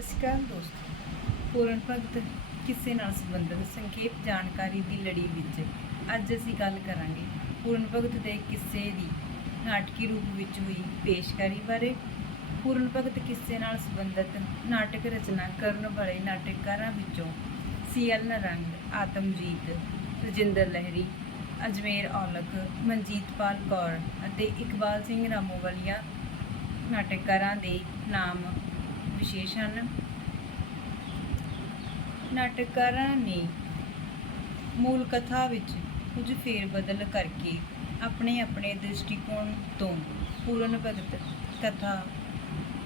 ਸਤਿ ਸ਼੍ਰੀ ਅਕਾਲ ਦੋਸਤੋ, ਪੂਰਨ ਭਗਤ ਕਿਸੇ ਨਾਲ ਸੰਬੰਧਿਤ ਸੰਖੇਪ ਜਾਣਕਾਰੀ ਦੀ ਲੜੀ ਵਿੱਚ ਅੱਜ ਅਸੀਂ ਗੱਲ ਕਰਾਂਗੇ ਪੂਰਨ ਭਗਤ ਦੇ ਕਿੱਸੇ ਦੀ, ਨਾਟਕੀ ਰੂਪ ਵਿੱਚ ਹੋਈ ਪੇਸ਼ਕਾਰੀ ਬਾਰੇ। ਪੂਰਨ ਭਗਤ ਕਿੱਸੇ ਨਾਲ ਸੰਬੰਧਿਤ ਨਾਟਕ ਰਚਨਾ ਕਰਨ ਵਾਲੇ ਨਾਟਕਕਾਰਾਂ ਵਿੱਚੋਂ ਸੀ ਸੀਐਲ ਨਰੰਗ, ਆਤਮਜੀਤ, ਰਜਿੰਦਰ ਲਹਿਰੀ, ਅਜਮੇਰ ਔਲਖ ਮਨਜੀਤਪਾਲ ਕੌਰ ਅਤੇ ਇਕਬਾਲ ਸਿੰਘ ਰਾਮੋਵਾਲੀਆ ਨਾਟਕਕਾਰਾਂ ਦੇ ਨਾਮ ਵਿਸ਼ੇਸ਼ ਹਨ। ਨਾਟਕਕਾਰਾਂ ਨੇ ਮੂਲ ਕਥਾ ਵਿੱਚ ਕੁਝ ਫੇਰ-ਬਦਲ ਕਰਕੇ ਆਪਣੇ ਆਪਣੇ ਦ੍ਰਿਸ਼ਟੀਕੋਣ ਤੋਂ ਪੂਰਨ ਭਗਤ ਕਥਾ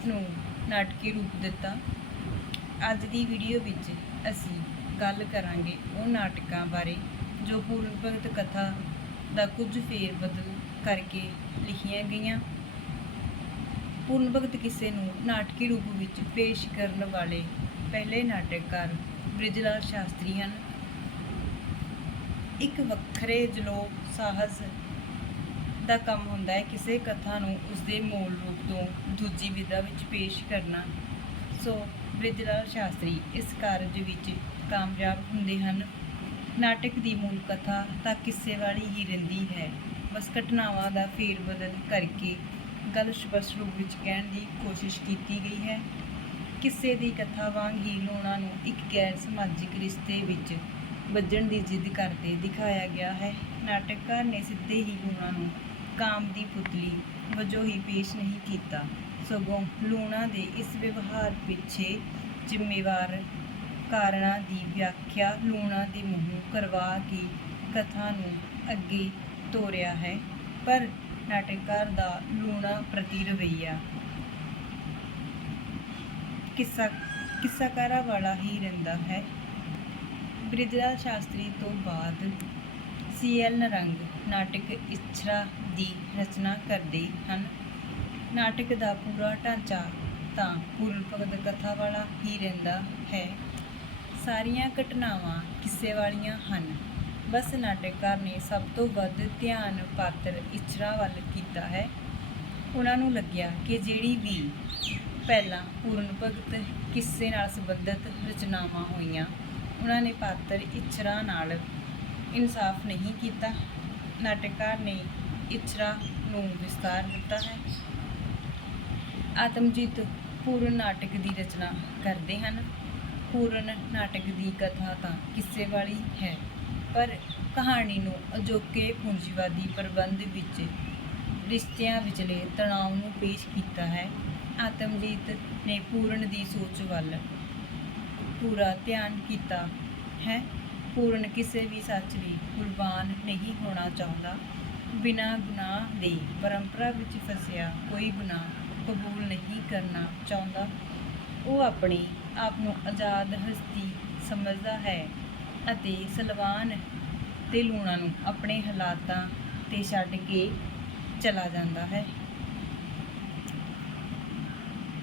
ਨੂੰ ਨਾਟਕੀ ਰੂਪ ਦਿੱਤਾ। ਅੱਜ ਦੀ ਵੀਡੀਓ ਵਿੱਚ ਅਸੀਂ ਗੱਲ ਕਰਾਂਗੇ ਉਹ ਨਾਟਕਾਂ ਬਾਰੇ ਜੋ ਪੂਰਨ ਭਗਤ ਕਥਾ ਦਾ ਕੁਝ ਫੇਰ-ਬਦਲ ਕਰਕੇ ਲਿਖੀਆਂ ਗਈਆਂ। ਪੂਰਨ ਭਗਤ ਕਿਸੇ ਨੂੰ ਨਾਟਕੀ ਰੂਪ ਵਿੱਚ ਪੇਸ਼ ਕਰਨ ਵਾਲੇ ਪਹਿਲੇ ਨਾਟਕਕਾਰ ਬ੍ਰਿਜਲਾਲ ਸ਼ਾਸਤਰੀ ਹਨ। ਇੱਕ ਵੱਖਰੇ ਜਲੋ ਸਾਹਸ ਦਾ ਕੰਮ ਹੁੰਦਾ ਹੈ। ਕਿਸੇ ਕਥਾ ਨੂੰ ਉਸਦੇ ਮੂਲ ਰੂਪ ਤੋਂ ਦੂਜੀ ਵਿਧਾ ਵਿੱਚ ਪੇਸ਼ ਕਰਨਾ। ਸੋ ਬ੍ਰਿਜਲਾਲ ਸ਼ਾਸਤਰੀ ਇਸ ਕਾਰਜ ਵਿੱਚ ਕਾਮਯਾਬ ਹੁੰਦੇ ਹਨ। ਨਾਟਕ ਦੀ ਮੂਲ ਕਥਾ ਤਾਂ ਕਿੱਸੇ ਵਾਲੀ ਹੀ ਰਹਿੰਦੀ ਹੈ। ਬਸ ਘਟਨਾਵਾਂ ਦਾ ਫੇਰ ਬਦਲ ਕਰਕੇ ਗੱਲ ਸਪਸ਼ਟ ਰੂਪ ਵਿੱਚ ਕਹਿਣ ਦੀ ਕੋਸ਼ਿਸ਼ ਕੀਤੀ ਗਈ ਹੈ। ਕਿਸੇ ਦੀ ਕਥਾ ਵਾਂਗ ਹੀ ਲੂਣਾ ਨੂੰ ਇੱਕ ਗੈਰ ਸਮਾਜਿਕ ਰਿਸ਼ਤੇ ਵਿੱਚ ਵੱਜਣ ਦੀ ਜਿੱਦ ਕਰਦੇ ਦਿਖਾਇਆ ਗਿਆ ਹੈ। ਨਾਟਕਕਾਰ ਨੇ ਸਿੱਧੇ ਹੀ ਲੂਣਾ ਨੂੰ ਕਾਮ ਦੀ ਪੁਤਲੀ ਵਜੋਂ ਹੀ ਪੇਸ਼ ਨਹੀਂ ਕੀਤਾ। ਸਗੋਂ ਲੂਣਾ ਦੇ ਇਸ ਵਿਵਹਾਰ ਪਿੱਛੇ ਜ਼ਿੰਮੇਵਾਰ ਕਾਰਨਾਂ ਦੀ ਵਿਆਖਿਆ ਲੂਣਾ ਦੇ ਮੂੰਹੋਂ ਕਰਵਾ ਕੇ ਕਥਾ ਨੂੰ ਅੱਗੇ ਤੋਰਿਆ ਹੈ। ਪਰ ਨਾਟਕਕਾਰ ਦਾ ਲੂਣਾ ਪ੍ਰਤੀ ਰਵੱਈਆ। ਕਿੱਸਾ, ਕਿੱਸਾਕਾਰਾਂ ਵਾਲਾ ਹੀ ਰਹਿੰਦਾ ਹੈ। ਬ੍ਰਿਜਲਾਲ ਸ਼ਾਸਤਰੀ ਤੋਂ ਬਾਅਦ ਸੀ ਐਲ ਨਰੰਗ ਨਾਟਕ ਇਛਰਾ ਦੀ ਰਚਨਾ ਕਰਦੇ ਹਨ। ਨਾਟਕ ਦਾ ਪੂਰਾ ਢਾਂਚਾ ਤਾਂ ਪੂਰਨ ਕਥਾ ਵਾਲਾ ਹੀ ਰਹਿੰਦਾ ਹੈ। ਸਾਰੀਆਂ ਘਟਨਾਵਾਂ ਕਿੱਸੇ ਵਾਲੀਆਂ ਹਨ? ਬਸ ਨਾਟਕਕਾਰ ਨੇ ਸਭ ਤੋਂ ਵੱਧ ਧਿਆਨ ਪਾਤਰ ਇਛਰਾ ਵੱਲ ਕੀਤਾ ਹੈ। ਉਹਨਾਂ ਨੂੰ ਲੱਗਿਆ ਕਿ ਜਿਹੜੀ ਵੀ ਪਹਿਲਾਂ ਪੂਰਨ ਭਗਤ ਕਿੱਸੇ ਨਾਲ ਸੰਬੰਧਿਤ ਰਚਨਾਵਾਂ ਹੋਈਆਂ, ਉਹਨਾਂ ਨੇ ਪਾਤਰ ਇਛਰਾ ਨਾਲ ਇਨਸਾਫ ਨਹੀਂ ਕੀਤਾ। ਨਾਟਕਕਾਰ ਨੇ ਇਛਰਾ ਨੂੰ ਵਿਸਤਾਰ ਦਿੱਤਾ ਹੈ। ਆਤਮਜੀਤ ਪੂਰਨ ਨਾਟਕ ਦੀ ਰਚਨਾ ਕਰਦੇ ਹਨ। ਪੂਰਨ ਨਾਟਕ ਦੀ ਕਥਾ ਤਾਂ ਕਿੱਸੇ ਵਾਲੀ ਹੈ। ਪਰ ਕਹਾਣੀ ਨੂੰ ਅਜੋਕੇ ਪੂੰਜੀਵਾਦੀ ਪ੍ਰਬੰਧ ਵਿੱਚ, ਰਿਸ਼ਤਿਆਂ ਵਿਚਲੇ ਤਣਾਅ ਨੂੰ ਪੇਸ਼ ਕੀਤਾ ਹੈ। ਆਤਮਜੀਤ ਨੇ ਪੂਰਨ ਦੀ ਸੋਚ ਵੱਲ ਪੂਰਾ ਧਿਆਨ ਕੀਤਾ ਹੈ। ਪੂਰਨ ਕਿਸੇ ਵੀ ਸੱਚ ਲਈ ਕੁਰਬਾਨ ਨਹੀਂ ਹੋਣਾ ਚਾਹੁੰਦਾ। ਬਿਨਾਂ ਗੁਨਾਹ ਦੇ ਪਰੰਪਰਾ ਵਿੱਚ ਫਸਿਆ ਕੋਈ ਗੁਨਾਹ ਕਬੂਲ ਨਹੀਂ ਕਰਨਾ ਚਾਹੁੰਦਾ। ਉਹ ਆਪਣੇ ਆਪ ਨੂੰ ਆਜ਼ਾਦ ਹਸਤੀ ਸਮਝਦਾ ਹੈ। ਅਤੇ ਸਲਵਾਨ ਤੇ ਲੂਣਾ ਨੂੰ ਆਪਣੇ ਹਾਲਾਤਾਂ ਤੇ ਛੱਡ ਕੇ ਚਲਾ ਜਾਂਦਾ ਹੈ।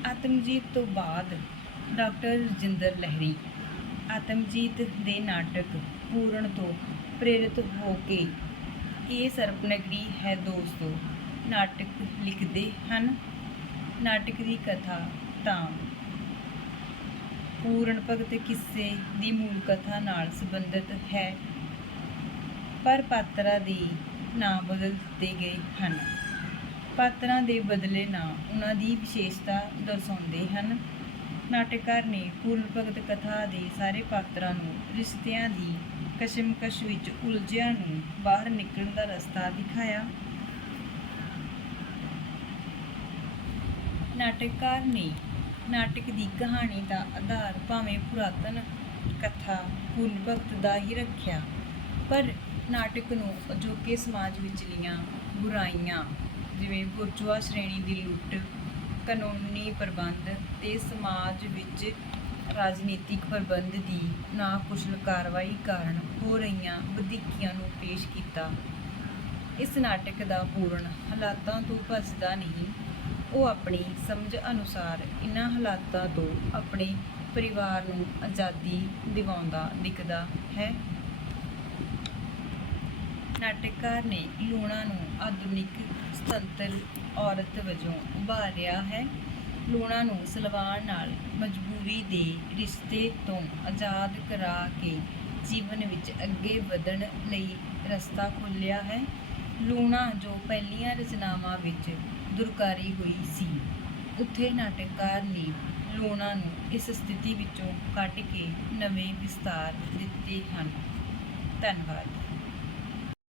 ਆਤਮਜੀਤ ਤੋਂ ਬਾਅਦ ਡਾਕਟਰ ਰਜਿੰਦਰ ਲਹਿਰੀ ਆਤਮਜੀਤ ਦੇ ਨਾਟਕ ਪੂਰਨ ਤੋਂ ਪ੍ਰੇਰਿਤ ਹੋ ਕੇ ਇਹ ਸਰਪਨਗਰੀ ਹੈ ਦੋਸਤੋ, ਨਾਟਕ ਲਿਖਦੇ ਹਨ। ਨਾਟਕ ਦੀ ਕਥਾ ਤਾਂ ਪੂਰਨ ਭਗਤ ਕਿੱਸੇ ਦੀ ਮੂਲ ਕਥਾ ਨਾਲ ਸੰਬੰਧਿਤ ਹੈ। ਪਰ ਪਾਤਰਾਂ ਦੇ ਨਾਂ ਬਦਲ ਦਿੱਤੇ ਗਏ ਹਨ। ਪਾਤਰਾਂ ਦੇ ਬਦਲੇ ਨਾਂ ਉਹਨਾਂ ਦੀ ਵਿਸ਼ੇਸ਼ਤਾ ਦਰਸਾਉਂਦੇ ਹਨ। ਨਾਟਕਕਾਰ ਨੇ ਪੂਰਨ ਭਗਤ ਕਥਾ ਦੇ ਸਾਰੇ ਪਾਤਰਾਂ ਨੂੰ ਰਿਸ਼ਤਿਆਂ ਦੀ ਕਸ਼ਮਕਸ਼ ਵਿੱਚ ਉਲਝਿਆਂ ਨੂੰ ਬਾਹਰ ਨਿਕਲਣ ਦਾ ਰਸਤਾ ਦਿਖਾਇਆ। ਨਾਟਕਕਾਰ ਨੇ ਨਾਟਕ ਦੀ ਕਹਾਣੀ ਦਾ ਆਧਾਰ ਭਾਵੇਂ ਪੁਰਾਤਨ ਕਥਾ ਪੂਰਨ ਭਗਤ ਦਾ ਹੀ ਰੱਖਿਆ, ਪਰ ਨਾਟਕ ਨੂੰ ਅਜੋਕੇ ਸਮਾਜ ਵਿਚਲੀਆਂ ਬੁਰਾਈਆਂ ਜਿਵੇਂ ਬੁਰਜੂਆ ਸ਼੍ਰੇਣੀ ਦੀ ਲੁੱਟ, ਕਾਨੂੰਨੀ ਪ੍ਰਬੰਧ ਤੇ ਸਮਾਜ ਵਿੱਚ ਰਾਜਨੀਤਿਕ ਪ੍ਰਬੰਧ ਦੀ ਨਾਕੁਸ਼ਲ ਕਾਰਵਾਈ ਕਾਰਨ ਹੋ ਰਹੀਆਂ ਵਧੀਕੀਆਂ ਨੂੰ ਪੇਸ਼ ਕੀਤਾ। ਇਸ ਨਾਟਕ ਦਾ ਪੂਰਨ ਹਾਲਾਤਾਂ ਤੋਂ ਭੱਜਦਾ ਨਹੀਂ ਉਹ ਆਪਣੀ ਸਮਝ ਅਨੁਸਾਰ ਇਨ੍ਹਾਂ ਹਾਲਾਤਾਂ ਤੋਂ ਆਪਣੇ ਪਰਿਵਾਰ ਨੂੰ ਆਜ਼ਾਦੀ ਦਿਵਾਉਂਦਾ ਦਿਖਦਾ ਹੈ। ਨਾਟਕਕਾਰ ਨੇ ਲੂਣਾ ਨੂੰ ਆਧੁਨਿਕ ਸੁਤੰਤਰ ਔਰਤ ਵਜੋਂ ਉਭਾਰਿਆ ਹੈ। ਲੂਣਾ ਨੂੰ ਸਲਵਾਰ ਨਾਲ ਮਜਬੂਰੀ ਦੇ ਰਿਸ਼ਤੇ ਤੋਂ ਆਜ਼ਾਦ ਕਰਾ ਕੇ ਜੀਵਨ ਵਿੱਚ ਅੱਗੇ ਵਧਣ ਲਈ ਰਸਤਾ ਖੋਲ੍ਹਿਆ ਹੈ। ਲੂਣਾ ਜੋ ਪਹਿਲੀਆਂ ਰਚਨਾਵਾਂ ਵਿੱਚ ਦੁਰਕਾਰੀ ਹੋਈ ਸੀ। ਉੱਥੇ ਨਾਟਕਕਾਰ ਨੇ ਲੂਣਾ ਨੂੰ ਇਸ ਸਥਿਤੀ ਵਿੱਚੋਂ ਕੱਢ ਕੇ ਨਵੇਂ ਵਿਸਤਾਰ ਦਿੱਤੇ ਹਨ। ਧੰਨਵਾਦ।